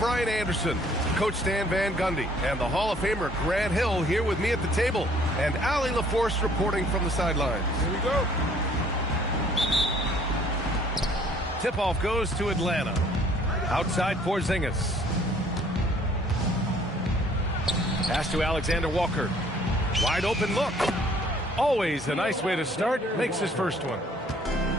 Brian Anderson, Coach Stan Van Gundy, and the Hall of Famer Grant Hill here with me at the table, and Allie LaForce reporting from the sidelines. Here we go. Tip-off goes to Atlanta. Outside Porzingis. Pass to Alexander Walker. Wide open look. Always a nice way to start. Makes his first one.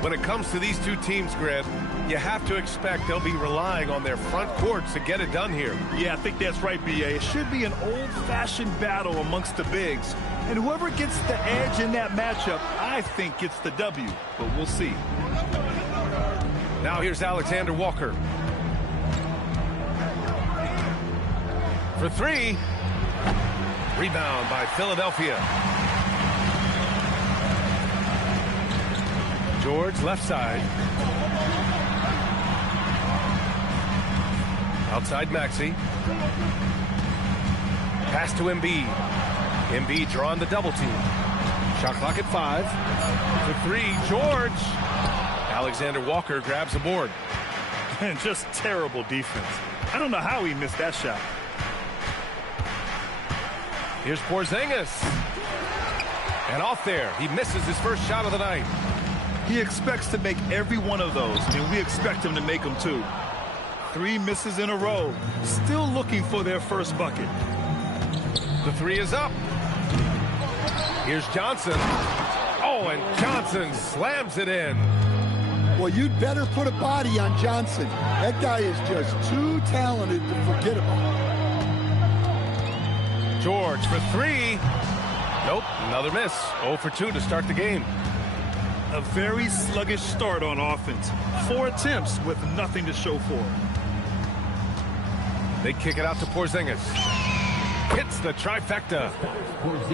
When it comes to these two teams, Grant, you have to expect they'll be relying on their front courts to get it done here. Yeah, I think that's right, B.A. It should be an old-fashioned battle amongst the bigs. And whoever gets the edge in that matchup, I think gets the W. But we'll see. Now here's Alexander Walker. For three. Rebound by Philadelphia. George left side. Outside Maxey. Pass to Embiid. Embiid drawing the double team. Shot clock at 5. For three, George. Alexander Walker grabs the board. And just terrible defense. I don't know how he missed that shot. Here's Porzingis. And off there, he misses his first shot of the night. He expects to make every one of those, and we expect him to make them too. 3 misses in a row. Still looking for their first bucket. The three is up. Here's Johnson. Oh, and Johnson slams it in. Well, you'd better put a body on Johnson. That guy is just too talented to forget about. George for three. Nope, another miss. 0 for 2 to start the game. A very sluggish start on offense. 4 attempts with nothing to show for it. They kick it out to Porzingis. Hits the trifecta.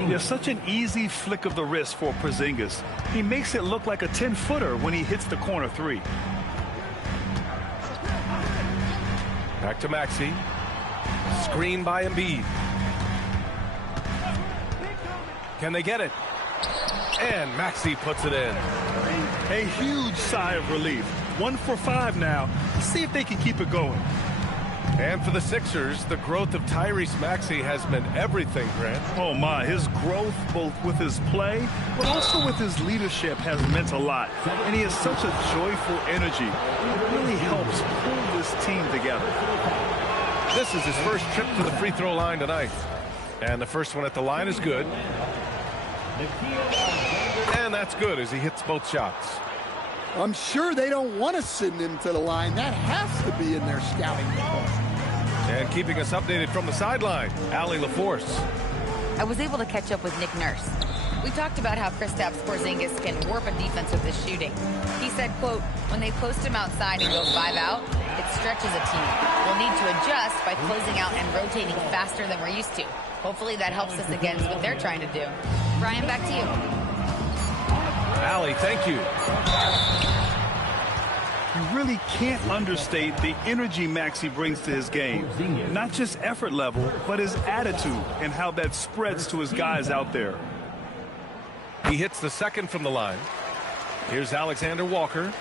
There's such an easy flick of the wrist for Porzingis. He makes it look like a 10-footer when he hits the corner 3. Back to Maxey. Screen by Embiid. Can they get it? And Maxey puts it in. A huge sigh of relief. 1 for 5 now. Let's see if they can keep it going. And for the Sixers, the growth of Tyrese Maxey has meant everything, Grant. Oh my, his growth both with his play, but also with his leadership has meant a lot. And he has such a joyful energy. It really helps pull this team together. This is his first trip to the free throw line tonight. And the first one at the line is good. And that's good as he hits both shots. I'm sure they don't want to send him to the line. That has to be in their scouting report. And keeping us updated from the sideline, Allie LaForce. I was able to catch up with Nick Nurse. We talked about how Kristaps Porzingis can warp a defense with his shooting. He said, quote, when they post him outside and go 5 out, it stretches a team. We'll need to adjust by closing out and rotating faster than we're used to. Hopefully that helps us against what they're trying to do. Brian, back to you. Allie, thank you. You really can't understate the energy Maxey brings to his game. Not just effort level, but his attitude and how that spreads to his guys out there. He hits the second from the line. Here's Alexander Walker.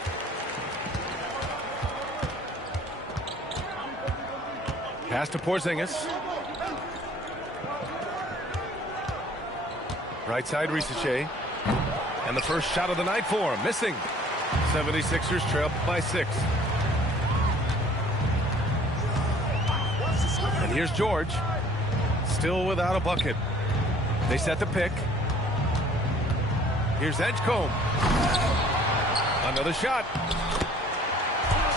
Pass to Porzingis. Right side, Ricochet. And the first shot of the night for him, missing. 76ers trail by 6. And here's George. Still without a bucket. They set the pick. Here's Edgecombe. Another shot.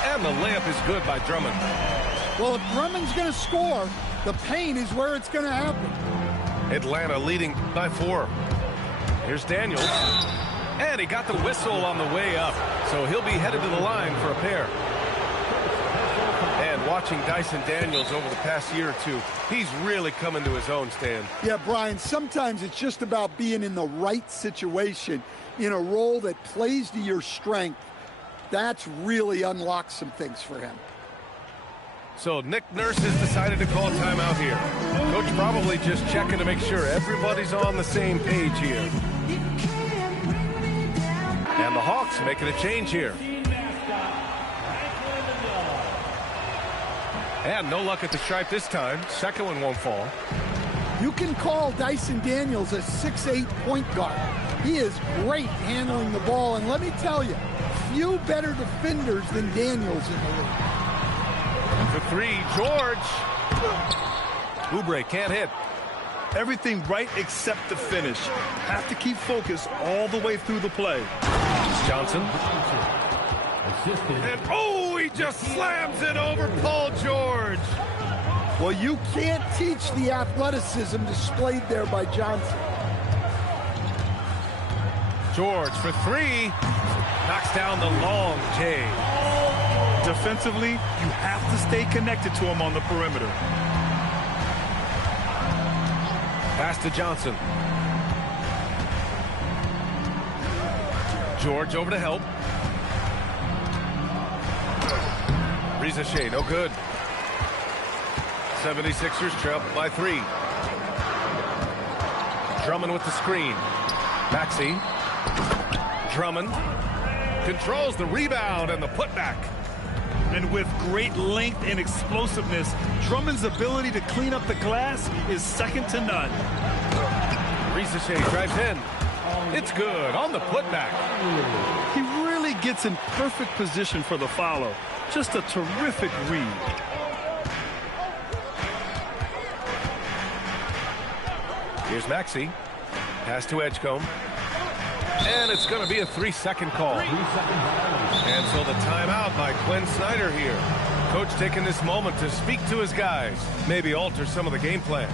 And the layup is good by Drummond. Well, if Drummond's going to score, the paint is where it's going to happen. Atlanta leading by 4. Here's Daniels. And he got the whistle on the way up. So he'll be headed to the line for a pair. And watching Dyson Daniels over the past year or two, he's really coming to his own, Stan. Yeah, Brian, sometimes it's just about being in the right situation, in a role that plays to your strength. That's really unlocked some things for him. So Nick Nurse has decided to call timeout here. Coach probably just checking to make sure everybody's on the same page here. And the Hawks making a change here. And no luck at the stripe this time. Second one won't fall. You can call Dyson Daniels a 6'8" point guard. He is great handling the ball, and let me tell you, few better defenders than Daniels in the league. For three, George. Oubre can't hit. Everything right except the finish. Have to keep focus all the way through the play. Johnson. And oh, he just slams it over Paul George. Well, you can't teach the athleticism displayed there by Johnson. George for three. Knocks down the long J. Defensively, you have to stay connected to him on the perimeter. Pass to Johnson. George over to help. Ricochet, no good. 76ers trail by 3. Drummond with the screen. Maxey. Drummond controls the rebound and the putback. And with great length and explosiveness, Drummond's ability to clean up the glass is second to none. Ricochet drives in. It's good on the putback. He really gets in perfect position for the follow. Just a terrific read. Here's Maxey. Pass to Edgecombe. And it's going to be a 3-second call. And so the timeout by Quinn Snyder here. Coach taking this moment to speak to his guys. Maybe alter some of the game plan.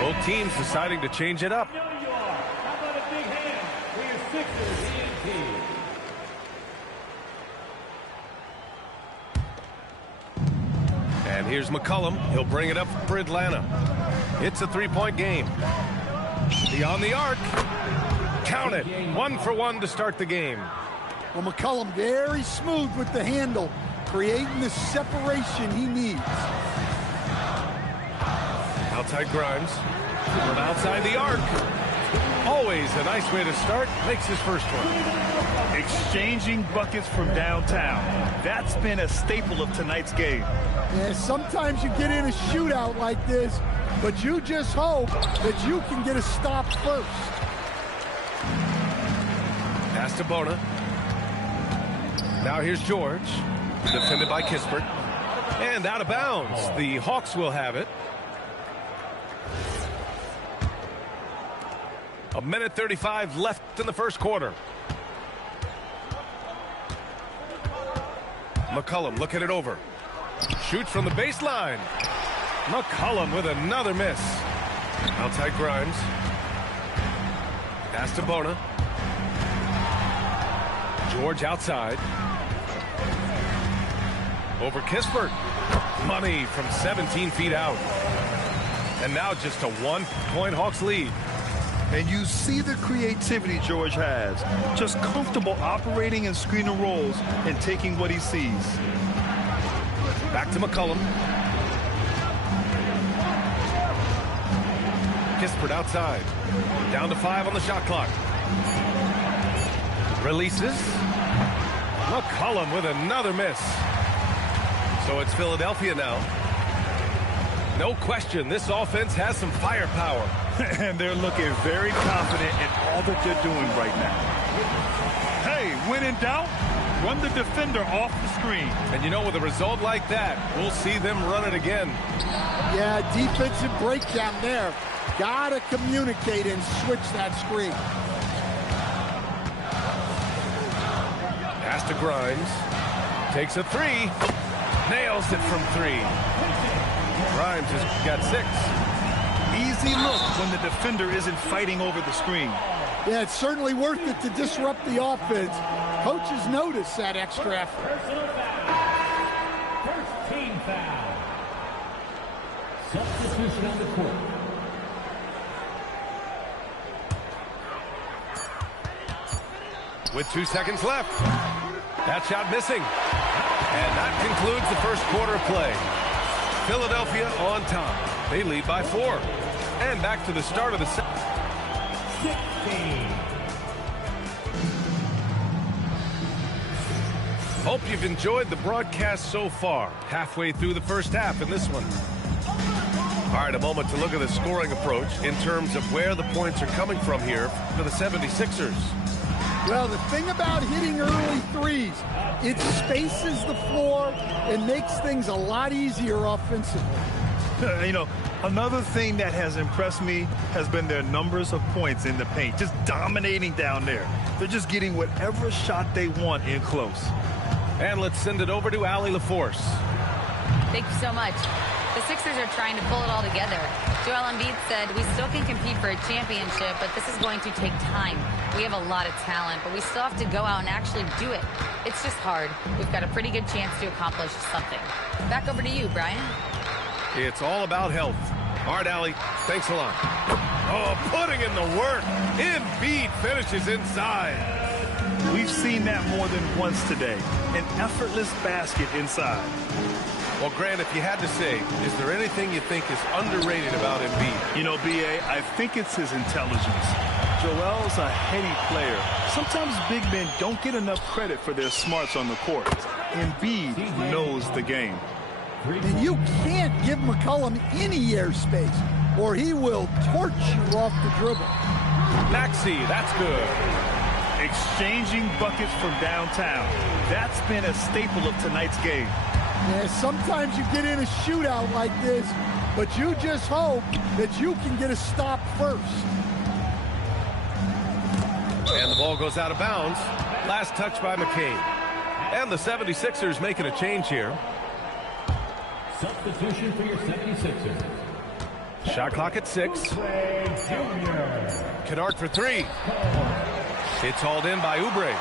Both teams deciding to change it up. And here's McCollum. He'll bring it up for Atlanta. It's a three-point game. Beyond the arc. Count it. 1 for 1 to start the game. Well, McCollum very smooth with the handle, creating the separation he needs. Outside Grimes. From outside the arc. Always a nice way to start. Makes his first one. Exchanging buckets from downtown. That's been a staple of tonight's game. Yeah, sometimes you get in a shootout like this, but you just hope that you can get a stop first. Pass to Bona. Now here's George. Defended by Kispert. And out of bounds. The Hawks will have it. A minute 35 left in the first quarter. McCollum looking it over. Shoots from the baseline. McCollum with another miss. Outside Grimes. Pass to Bona. George outside. Over Kispert. Money from 17 feet out. And now just a 1-point Hawks lead. And you see the creativity George has. Just comfortable operating in screen and rolls and taking what he sees. Back to McCollum. Kispert outside. Down to 5 on the shot clock. Releases. McCollum with another miss. So it's Philadelphia now. No question, this offense has some firepower. And they're looking very confident in all that they're doing right now. Hey, when in doubt, run the defender off the screen. And you know, with a result like that, we'll see them run it again. Yeah, defensive breakdown there. Gotta communicate and switch that screen. Pass to Grimes. Takes a 3. Nails it from 3. Grimes has got 6. Easy look when the defender isn't fighting over the screen. Yeah, it's certainly worth it to disrupt the offense. Coaches notice that extra effort. First team foul. Substitution on the court. With 2 seconds left. That shot missing. And that concludes the first quarter of play. Philadelphia on top. They lead by 4. And back to the start of the second. 16. Hope you've enjoyed the broadcast so far. Halfway through the first half in this one. All right, a moment to look at the scoring approach in terms of where the points are coming from here for the 76ers. Well, the thing about hitting early threes, it spaces the floor and makes things a lot easier offensively. You know, another thing that has impressed me has been their numbers of points in the paint, just dominating down there. They're just getting whatever shot they want in close. And let's send it over to Allie LaForce. Thank you so much. The Sixers are trying to pull it all together. Joel Embiid said, we still can compete for a championship, but this is going to take time. We have a lot of talent, but we still have to go out and actually do it. It's just hard. We've got a pretty good chance to accomplish something. Back over to you, Brian. It's all about health. All right, Allie, thanks a lot. Oh, putting in the work. Embiid finishes inside. We've seen that more than once today. An effortless basket inside. Well, Grant, if you had to say, is there anything you think is underrated about Embiid? You know, B.A., I think it's his intelligence. Joel's a heady player. Sometimes big men don't get enough credit for their smarts on the court. Embiid knows the game. And you can't give McCollum any airspace, or he will torch you off the dribble. Maxey, that's good. Exchanging buckets from downtown. That's been a staple of tonight's game. Yeah, sometimes you get in a shootout like this, but you just hope that you can get a stop first. And the ball goes out of bounds. Last touch by McCain. And the 76ers making a change here. Substitution for your 76ers. Shot clock at 6. Kennard for 3. It's hauled in by Oubre.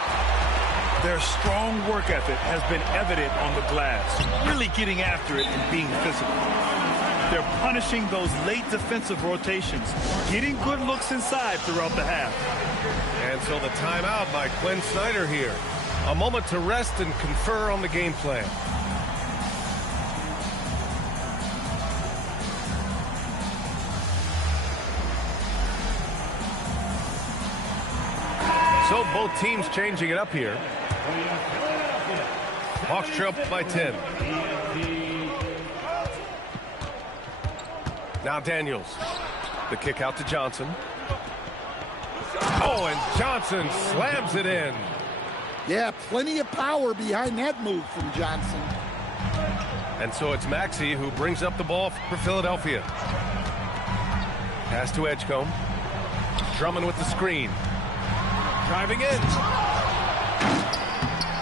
Their strong work ethic has been evident on the glass, really getting after it and being physical. They're punishing those late defensive rotations, getting good looks inside throughout the half. And so the timeout by Quinn Snyder here. A moment to rest and confer on the game plan. So both teams changing it up here. Hawks trail by 10. Now Daniels. The kick out to Johnson. Oh, and Johnson slams it in. Yeah, plenty of power behind that move from Johnson. And so it's Maxey who brings up the ball for Philadelphia. Pass to Edgecombe. Drummond with the screen. Driving in.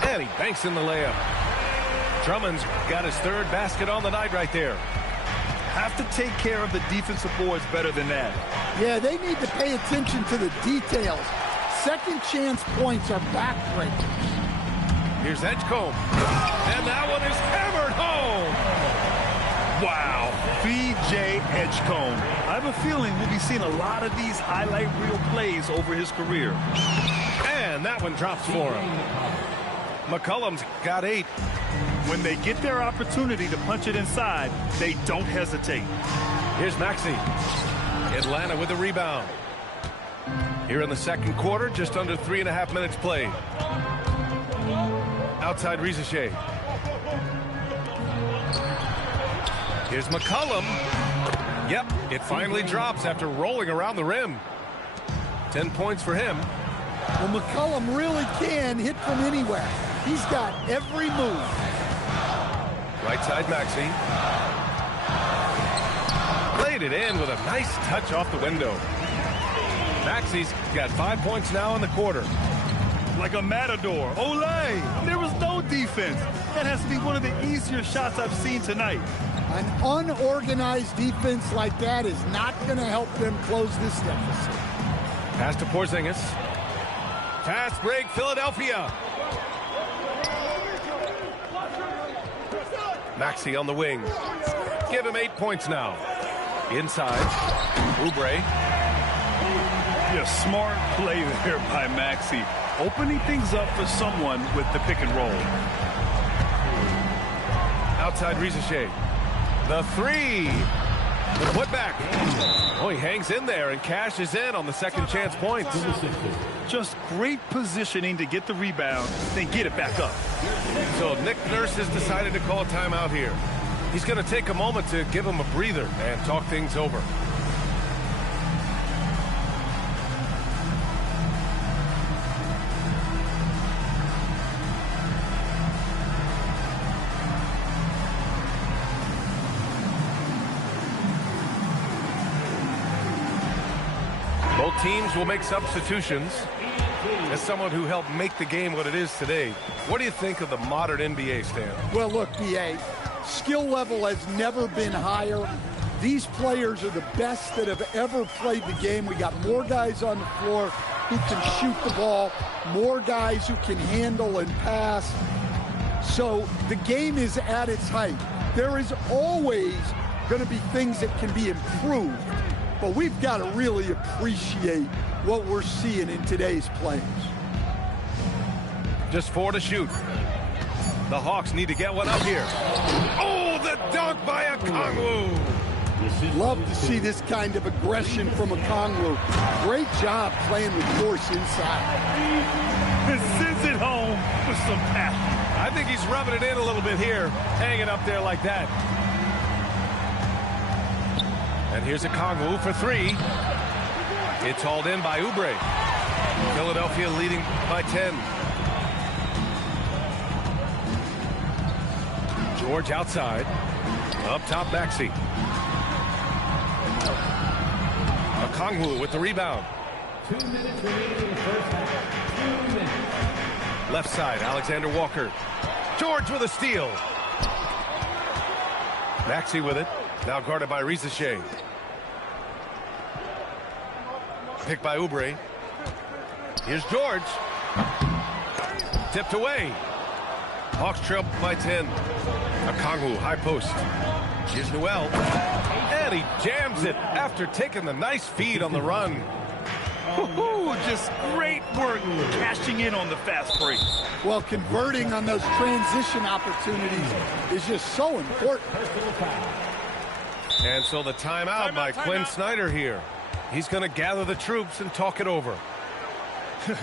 And he banks in the layup. Drummond's got his 3rd basket on the night right there. Have to take care of the defensive boards better than that. Yeah, they need to pay attention to the details. Second chance points are backbreaking. Here's Edgecombe. And that one is hammered home. Wow. B.J. Edgecombe. I have a feeling we'll be seeing a lot of these highlight reel plays over his career. And that one drops for him. McCollum's got 8. When they get their opportunity to punch it inside, they don't hesitate. Here's Maxey. Atlanta with the rebound. Here in the second quarter, just under 3.5 minutes played. Outside Rizachet. Here's McCollum. Yep, it finally drops after rolling around the rim. 10 points for him. Well, McCollum really can hit from anywhere. He's got every move. Right side Maxey. Laid it in with a nice touch off the window. Maxey's got 5 points now in the quarter. Like a matador. Olay! There was no defense. That has to be one of the easier shots I've seen tonight. An unorganized defense like that is not going to help them close this deficit. Pass to Porzingis. Fast break, Philadelphia. Maxey on the wing. Give him 8 points now. Inside. Oubre. Yeah, smart play there by Maxey. Opening things up for someone with the pick and roll. Outside Rizachet. The three. The putback. Oh, he hangs in there and cashes in on the second chance points. Just great positioning to get the rebound, then get it back up. So Nick Nurse has decided to call timeout here. He's going to take a moment to give him a breather and talk things over. Both teams will make substitutions. As someone who helped make the game what it is today, what do you think of the modern NBA, Stan? Well, look, B.A., skill level has never been higher. These players are the best that have ever played the game. We got more guys on the floor who can shoot the ball, more guys who can handle and pass. So the game is at its height. There is always going to be things that can be improved, but we've got to really appreciate what we're seeing in today's players. Just 4 to shoot. The Hawks need to get one up here. Oh, the dunk by Okongwu. Love to see this kind of aggression from Okongwu. Great job playing with force inside. And sends it home with some passion. I think he's rubbing it in a little bit here, hanging up there like that. And here's Okongwu for 3. It's hauled in by Oubre. Philadelphia leading by 10. George outside. Up top, Maxey. Okongwu with the rebound. 2 minutes remaining in the first half. 2 minutes. Left side, Alexander Walker. George with a steal. Maxey with it. Now guarded by Rizachet. Picked by Oubre. Here's George. Tipped away. Hawks trail by 10. Okongwu, high post. Here's Noel. And he jams it after taking the nice feed on the run. Just great work cashing in on the fast break. Well, converting on those transition opportunities is just so important. And so the timeout by Quinn Snyder here. He's going to gather the troops and talk it over.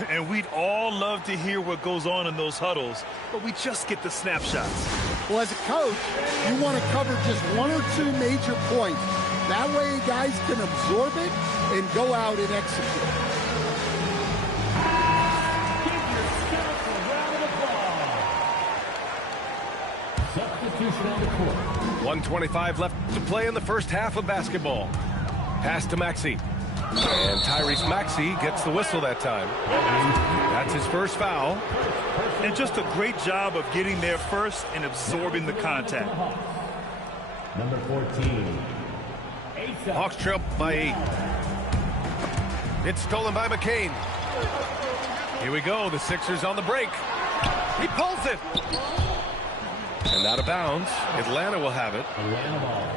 And we'd all love to hear what goes on in those huddles, but we just get the snapshots. Well, as a coach, you want to cover just 1 or 2 major points. That way guys can absorb it and go out and execute. Give your scouts a round of applause. Substitution on the court. 1:25 left to play in the first half of basketball. Pass to Maxey. And Tyrese Maxey gets the whistle that time. That's his first foul. And just a great job of getting there first and absorbing the contact. Number 14. Hawks trail by 8. It's stolen by McCain. Here we go. The Sixers on the break. He pulls it. And out of bounds. Atlanta will have it. Atlanta ball.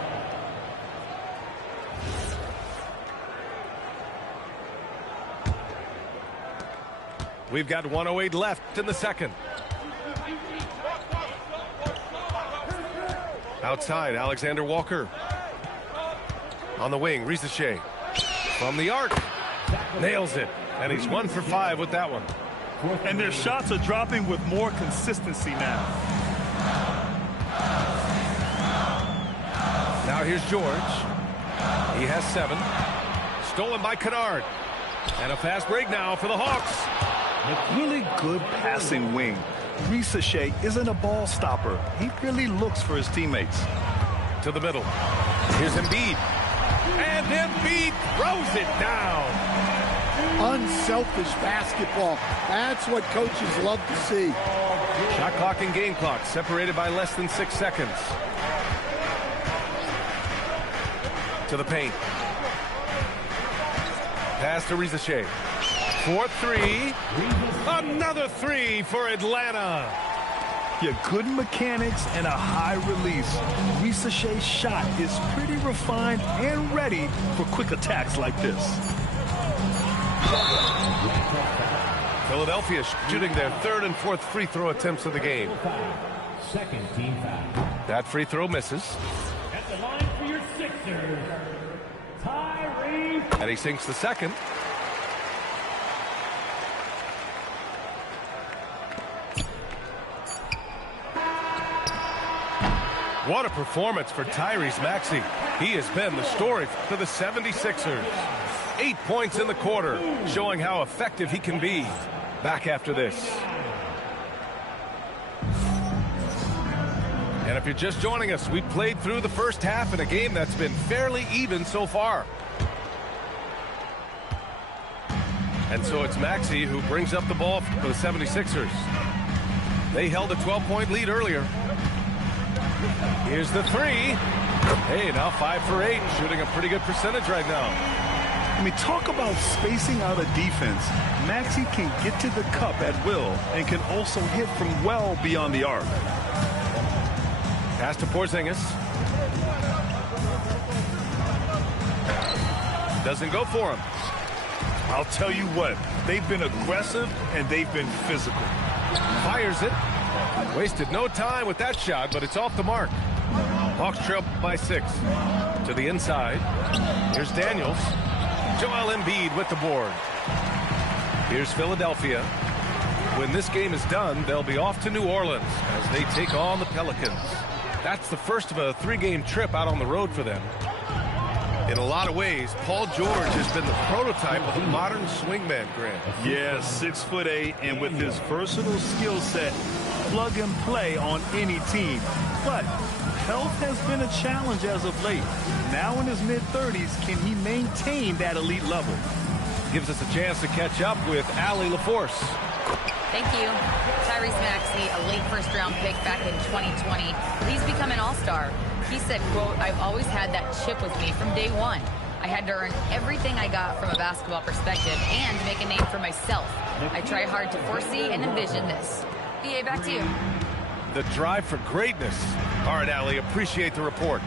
We've got 1:08 left in the second. Outside, Alexander Walker. On the wing, Rizachet. From the arc. Nails it. And he's 1 for 5 with that one. And their shots are dropping with more consistency now. Now here's George. He has 7. Stolen by Kennard. And a fast break now for the Hawks. Really good passing wing. Rizachet isn't a ball stopper. He really looks for his teammates. To the middle. Here's Embiid. And Embiid throws it down. Unselfish basketball. That's what coaches love to see. Shot clock and game clock separated by less than 6 seconds. To the paint. Pass to Rizachet. For three. Another three for Atlanta. Yeah, good mechanics and a high release. Risaché's shot is pretty refined and ready for quick attacks like this. Philadelphia shooting their third and fourth free throw attempts of the game. Second team foul. That free throw misses. At the line for your Sixers, Tyrese. And he sinks the second. What a performance for Tyrese Maxey. He has been the story for the 76ers. 8 points in the quarter, showing how effective he can be. Back after this. And if you're just joining us, we played through the first half in a game that's been fairly even so far. And so it's Maxey who brings up the ball for the 76ers. They held a 12-point lead earlier. Here's the three. Hey, now 5 for 8, shooting a pretty good percentage right now. I mean, talk about spacing out a defense. Maxey can get to the cup at will and can also hit from well beyond the arc. Pass to Porzingis. Doesn't go for him. I'll tell you what, they've been aggressive and they've been physical. Fires it. Wasted no time with that shot, but it's off the mark. Hawks trail by 6. To the inside. Here's Daniels. Joel Embiid with the board. Here's Philadelphia. When this game is done, they'll be off to New Orleans as they take on the Pelicans. That's the first of a 3-game trip out on the road for them. In a lot of ways, Paul George has been the prototype of a modern swingman, Grant. Yeah, 6'8", and with his versatile skill set, plug and play on any team. But health has been a challenge as of late. Now in his mid-30s, can he maintain that elite level? Gives us a chance to catch up with Allie LaForce. Thank you. Tyrese Maxey, a late first-round pick back in 2020. He's become an all-star. He said, quote, "I've always had that chip with me from day one. I had to earn everything I got from a basketball perspective and make a name for myself. I try hard to foresee and envision this." BA, back to you. The drive for greatness. All right, Allie, appreciate the report.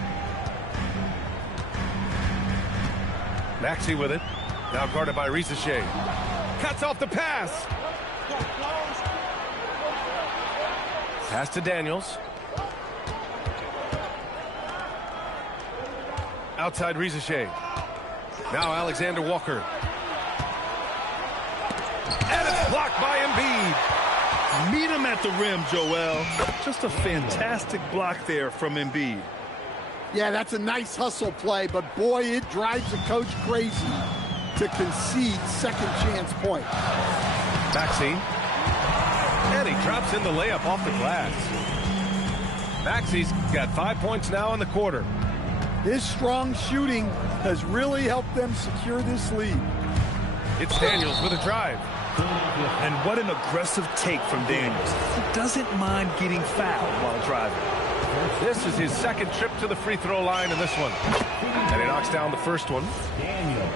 Maxey with it. Now guarded by Risaché. Cuts off the pass. Pass to Daniels. Outside Risaché. Now Alexander Walker. And it's blocked by Embiid. Meet him at the rim, Joel. Just a fantastic block there from Embiid. Yeah, that's a nice hustle play, but boy, it drives a coach crazy to concede second chance points. Maxey. And he drops in the layup off the glass. Maxey's got 5 points now in the quarter. His strong shooting has really helped them secure this lead. It's Daniels with a drive. And what an aggressive take from Daniels. He doesn't mind getting fouled while driving. This is his second trip to the free throw line in this one. And he knocks down the first one. Daniel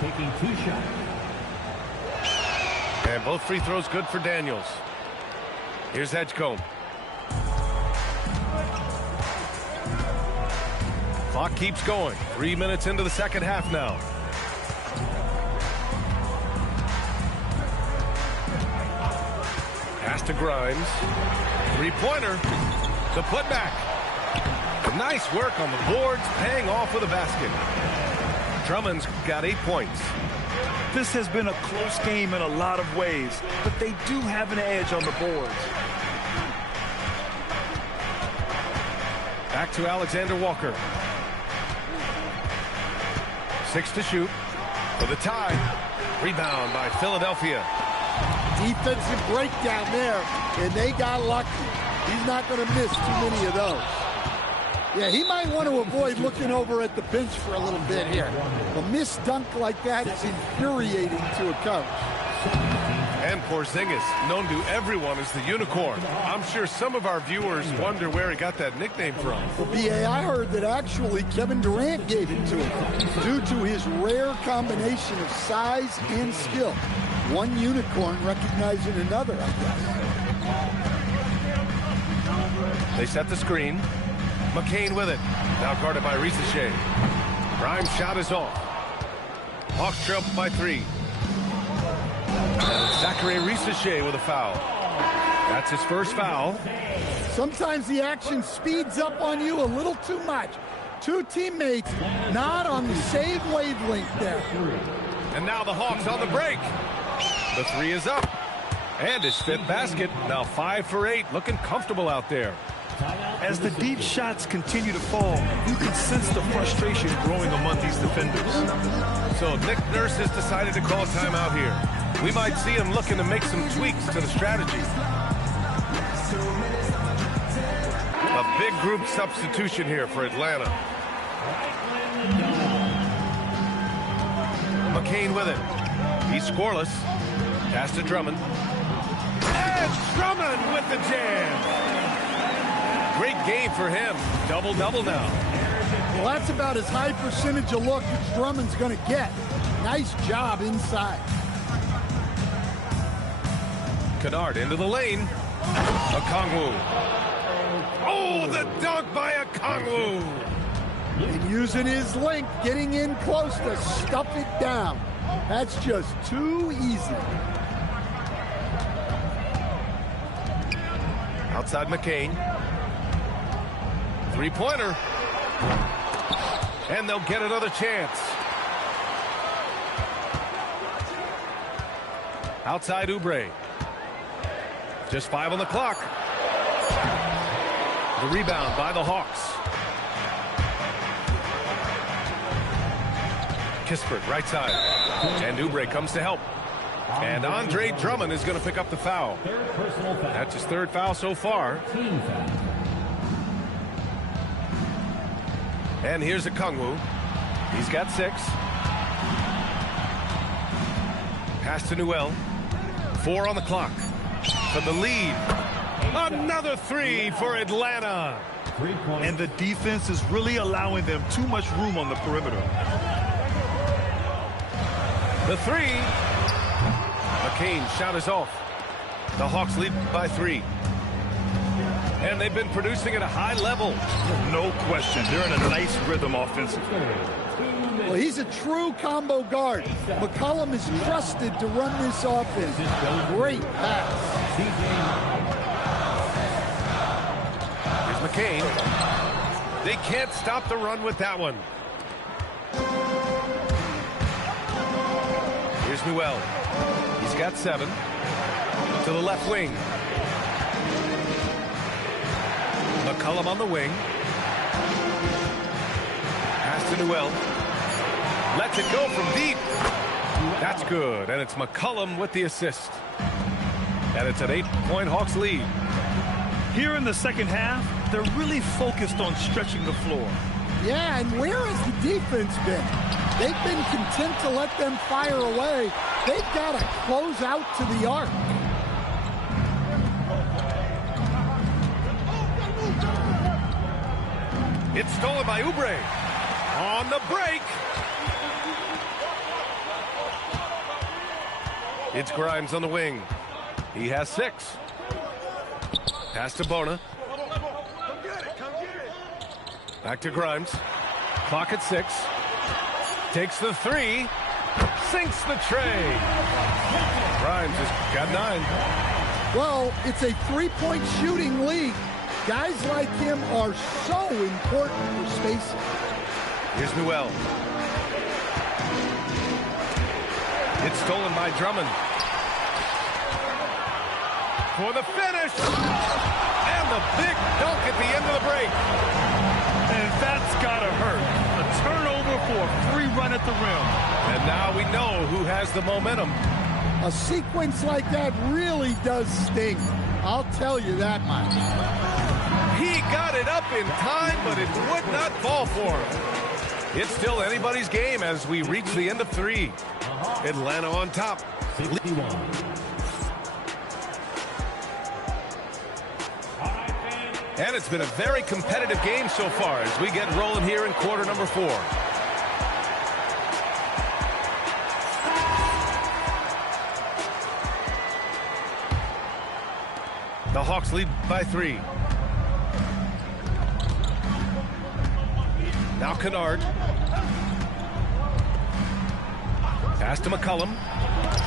taking 2 shots. And both free throws good for Daniels. Here's Edgecombe. Clock keeps going. 3 minutes into the second half now. Pass to Grimes. Three-pointer. The putback. Nice work on the boards, paying off with a basket. Drummond's got 8 points. This has been a close game in a lot of ways, but they do have an edge on the boards. Back to Alexander Walker. 6 to shoot for the tie. Rebound by Philadelphia. Defensive breakdown there, and they got lucky. He's not going to miss too many of those. Yeah, he might want to avoid looking over at the bench for a little bit here. A missed dunk like that is infuriating to a coach. And Porzingis, known to everyone as the unicorn. I'm sure some of our viewers wonder where he got that nickname from. Well, B.A., I heard that actually Kevin Durant gave it to him due to his rare combination of size and skill. One unicorn recognizing another, I guess. They set the screen. McCain with it. Now guarded by Risacher. Grimes' shot is off. Hawks trail by 3. And it's Zachary Risacher with a foul. That's his first foul. Sometimes the action speeds up on you a little too much. Two teammates not on the same wavelength there. And now the Hawks on the break. The 3 is up. And his 5th basket. Now 5 for 8. Looking comfortable out there. As the deep shots continue to fall, you can sense the frustration growing among these defenders. So Nick Nurse has decided to call a timeout here. We might see him looking to make some tweaks to the strategy. A big group substitution here for Atlanta. McCain with it. He's scoreless. Pass to Drummond. And Drummond with the jam. Great game for him. Double-double now. Well, that's about as high percentage of look as Drummond's going to get. Nice job inside. Kennard into the lane. Okongwu. Oh, the dunk by Okongwu. And using his length, getting in close to stuff it down. That's just too easy. Outside McCain. Three-pointer. And they'll get another chance. Outside Oubre. Just 5 on the clock. The rebound by the Hawks. Kispert, right side. And Oubre comes to help. And Andre Drummond is going to pick up the foul. That's his 3rd foul so far. And here's Okongwu. He's got 6. Pass to Newell. 4 on the clock. For the lead. Another 3 for Atlanta. And the defense is really allowing them too much room on the perimeter. The 3. McCain's shot is off. The Hawks lead by 3. And they've been producing at a high level. No question. They're in a nice rhythm offensively. Well, he's a true combo guard. McCollum is trusted to run this offense. Great pass. Here's McCain. They can't stop the run with that one. Here's Newell. He's got 7. To the left wing. McCollum on the wing. Pass to Newell. Lets it go from deep. That's good. And it's McCollum with the assist. And it's an 8-point Hawks lead. Here in the second half, they're really focused on stretching the floor. Yeah, and where has the defense been? They've been content to let them fire away. They've got to close out to the arc. It's stolen by Oubre. On the break. It's Grimes on the wing. He has 6. Pass to Bona. Back to Grimes. Clock at 6. Takes the 3. Sinks the tray. Grimes has got 9. Well, it's a 3-point shooting league. Guys like him are so important for spacing. Here's Newell. It's stolen by Drummond. For the finish. And the big dunk at the end of the break. And that's got to hurt. A turnover for a free run at the rim. And now we know who has the momentum. A sequence like that really does sting. I'll tell you that much. He got it up in time, but it would not fall for him. It's still anybody's game as we reach the end of 3. Atlanta on top. And it's been a very competitive game so far as we get rolling here in quarter number 4. The Hawks lead by 3. Now Kennard. Pass to McCollum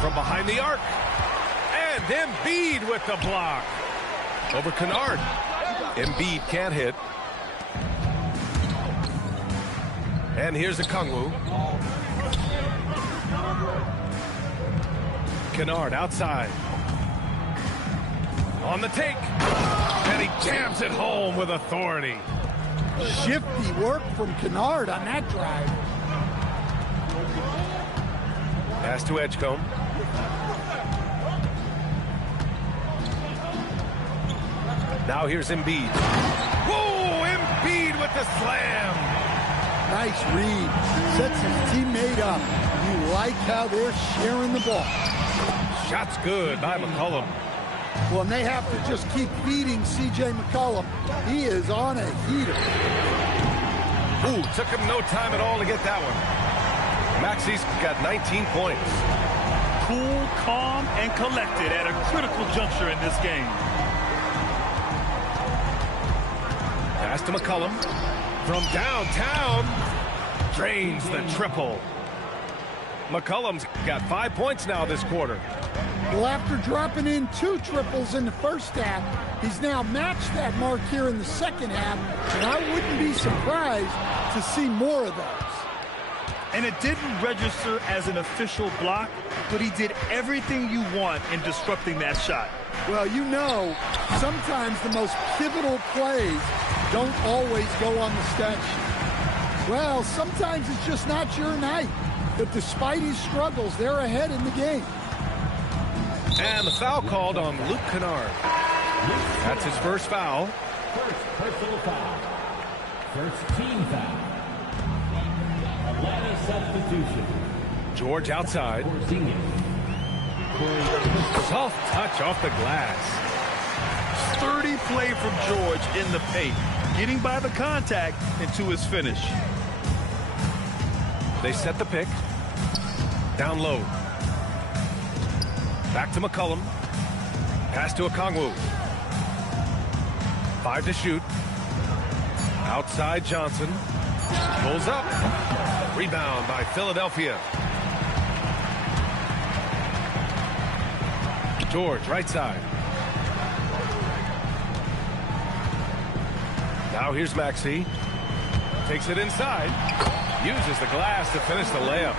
from behind the arc. And Embiid with the block. Over Kennard. Embiid can't hit. And here's Okongwu. Kennard outside. On the take. And he jams it home with authority. Shifty work from Kennard on that drive. Pass to Edgecombe. Now here's Embiid. Whoa, Embiid with the slam. Nice read. Sets his teammate up. You like how they're sharing the ball. Shot's good by McCollum. Well, and they have to just keep feeding C.J. McCollum. He is on a heater. Ooh, took him no time at all to get that one. Maxi's got 19 points. Cool, calm, and collected at a critical juncture in this game. Pass to McCollum. From downtown. Drains the triple. McCollum's got 5 points now this quarter. Well, after dropping in 2 triples in the first half, he's now matched that mark here in the second half, and I wouldn't be surprised to see more of those. And it didn't register as an official block, but he did everything you want in disrupting that shot. Well, you know, sometimes the most pivotal plays don't always go on the stat sheet. Well, sometimes it's just not your night. But despite his struggles, they're ahead in the game. And the foul called on Luke Kennard. That's his first foul. First personal foul. First team foul. Atlanta substitution. George outside. Soft touch off the glass. Sturdy play from George in the paint, getting by the contact and to his finish. They set the pick. Down low. Back to McCollum. Pass to Okongwu. 5 to shoot. Outside Johnson. Pulls up. Rebound by Philadelphia. George, right side. Now here's Maxey. Takes it inside. Uses the glass to finish the layup.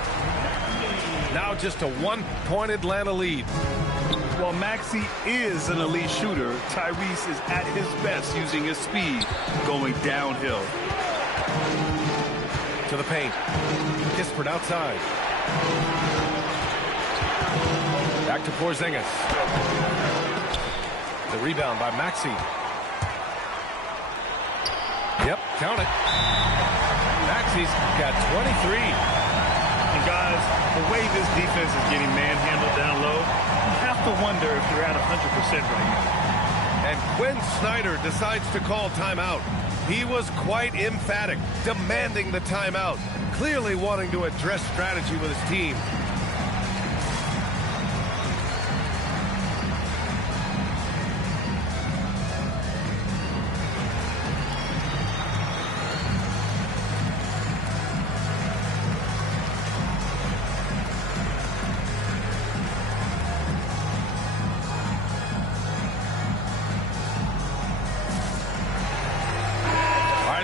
Now just a 1-point Atlanta lead. While Maxey is an elite shooter, Tyrese is at his best using his speed going downhill. To the paint. Kispert outside. Back to Porzingis. The rebound by Maxey. Yep, count it. Maxey's got 23. And guys, the way this defense is getting manhandled down low, you have to wonder if they're at 100% right now. And Quinn Snyder decides to call timeout. He was quite emphatic, demanding the timeout, clearly wanting to address strategy with his team.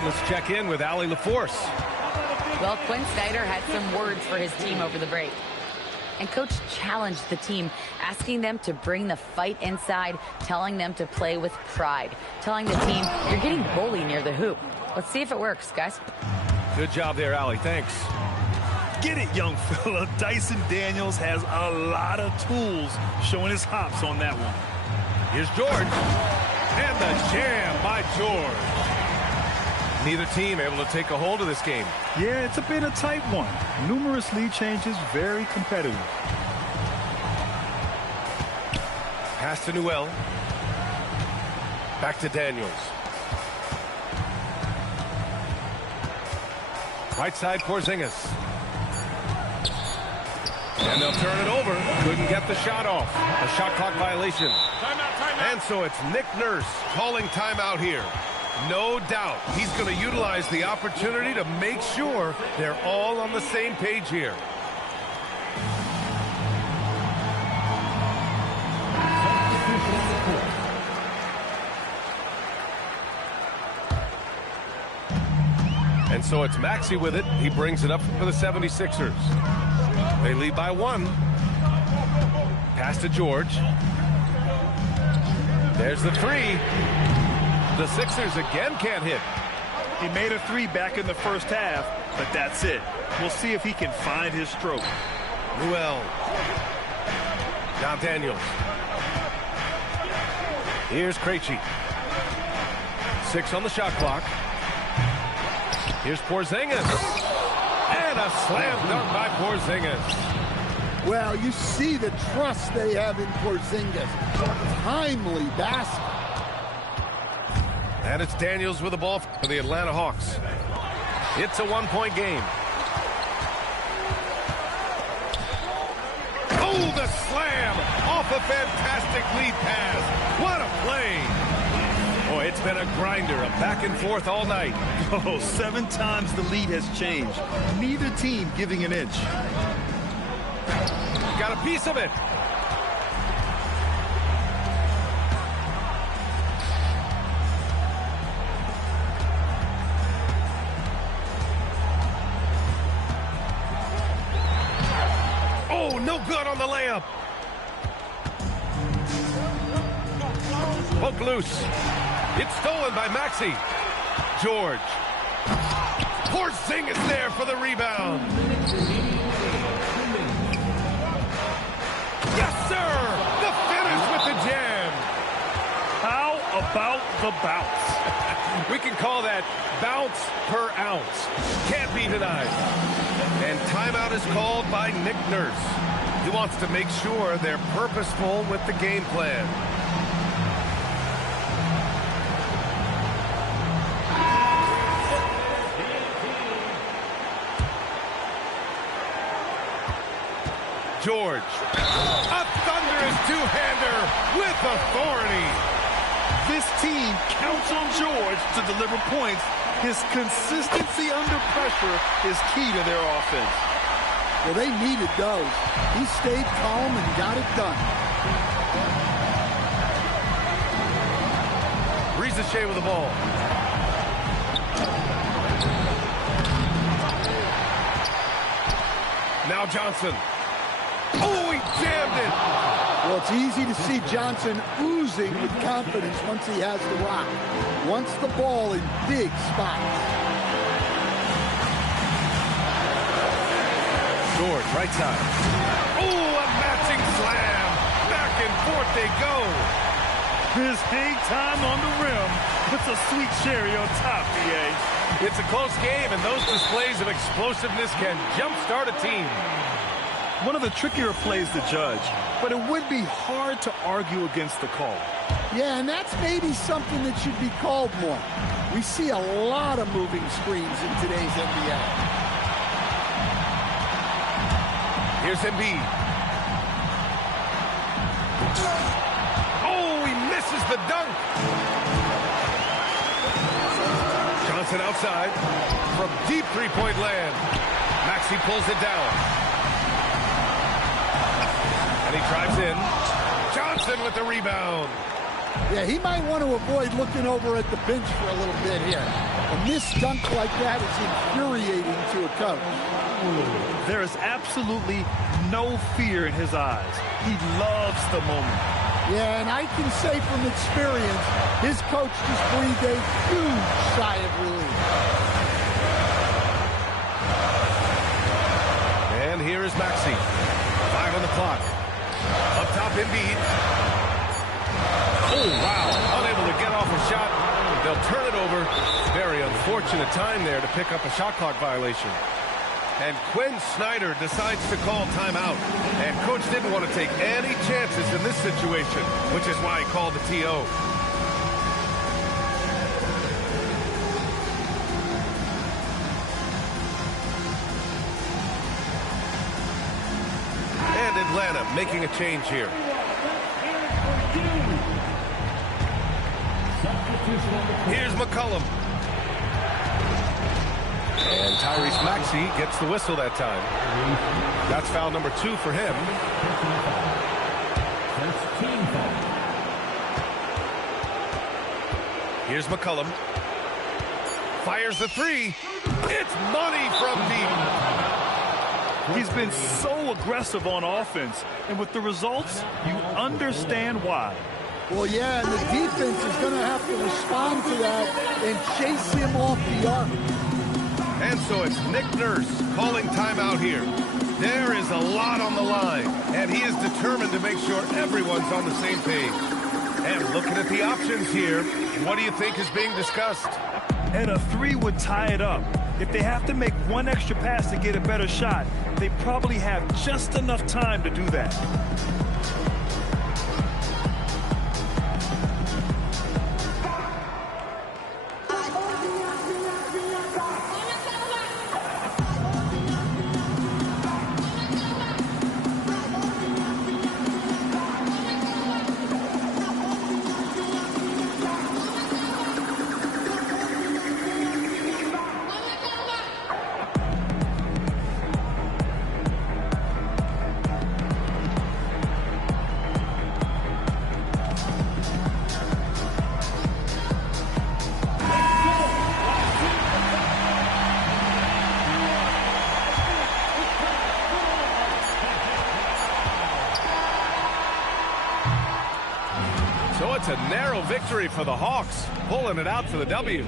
Let's check in with Allie LaForce. Well, Quinn Snyder had some words for his team over the break. And Coach challenged the team, asking them to bring the fight inside, telling them to play with pride, telling the team, you're getting bullied near the hoop. Let's see if it works, guys. Good job there, Allie. Thanks. Get it, young fella. Dyson Daniels has a lot of tools, showing his hops on that one. Here's George. And the jam by George. Neither team able to take a hold of this game. Yeah, it's been a tight one. Numerous lead changes, very competitive. Pass to Newell. Back to Daniels. Right side, Porzingis. And they'll turn it over. Couldn't get the shot off. A shot clock violation. Timeout. And so it's Nick Nurse calling timeout here. No doubt he's going to utilize the opportunity to make sure they're all on the same page here. And so it's Maxey with it. He brings it up for the 76ers. They lead by 1. Pass to George. There's the 3. The Sixers again can't hit. He made a 3 back in the first half, but that's it. We'll see if he can find his stroke. Newell. Now Daniels. Here's Krejci. 6 on the shot clock. Here's Porzingis. And a slam dunk by Porzingis. Well, you see the trust they have in Porzingis. Timely basket. And it's Daniels with the ball for the Atlanta Hawks. It's a 1-point game. Oh, the slam off a fantastic lead pass. What a play. Boy, it's been a grinder, a back and forth all night. Oh, 7 times the lead has changed. Neither team giving an inch. Got a piece of it. Oh, no good on the layup. Poke loose. It's stolen by Maxey. George. Porzingis there for the rebound. Yes, sir! The finish with the jam. How about the bounce? We can call that bounce per ounce. Can't be denied. And timeout is called by Nick Nurse. He wants to make sure they're purposeful with the game plan. George, a thunderous two-hander with authority. This team counts on George to deliver points. His consistency under pressure is key to their offense. Well, they needed those. He stayed calm and got it done. Shea with the ball. Now Johnson. Oh, he jammed it. Well, it's easy to see Johnson oozing with confidence once he has the rock. Wants the ball in big spots. George, right side. Oh, a matching slam. Back and forth they go. His hang time on the rim puts a sweet cherry on top, DA. It's a close game, and those displays of explosiveness can jumpstart a team. One of the trickier plays to judge, but it would be hard to argue against the call. Yeah, and that's maybe something that should be called more. We see a lot of moving screens in today's NBA. Here's Embiid. Oh, he misses the dunk. Johnson outside from deep three-point land. Maxey pulls it down. And he drives in. Johnson with the rebound. Yeah, he might want to avoid looking over at the bench for a little bit here. A missed dunk like that is infuriating to a coach. There is absolutely no fear in his eyes. He loves the moment. Yeah, and I can say from experience, his coach just breathed a huge sigh of relief. And here is Maxey. 5 on the clock. Up top, Embiid. Oh, wow. Unable to get off a shot. They'll turn it over. Very unfortunate time there to pick up a shot clock violation. And Quinn Snyder decides to call timeout. And coach didn't want to take any chances in this situation, which is why he called the TO. Atlanta making a change here. Here's McCollum. And Tyrese Maxey gets the whistle that time. That's foul number 2 for him. Here's McCollum. Fires the 3. It's money from deep. He's been so aggressive on offense, and with the results, you understand why. Well, yeah, and the defense is going to have to respond to that and chase him off the arc. And so it's Nick Nurse calling timeout here. There is a lot on the line, and he is determined to make sure everyone's on the same page. And looking at the options here, what do you think is being discussed? And a 3 would tie it up. If they have to make one extra pass to get a better shot, they probably have just enough time to do that. So it's a narrow victory for the Hawks, pulling it out for the W.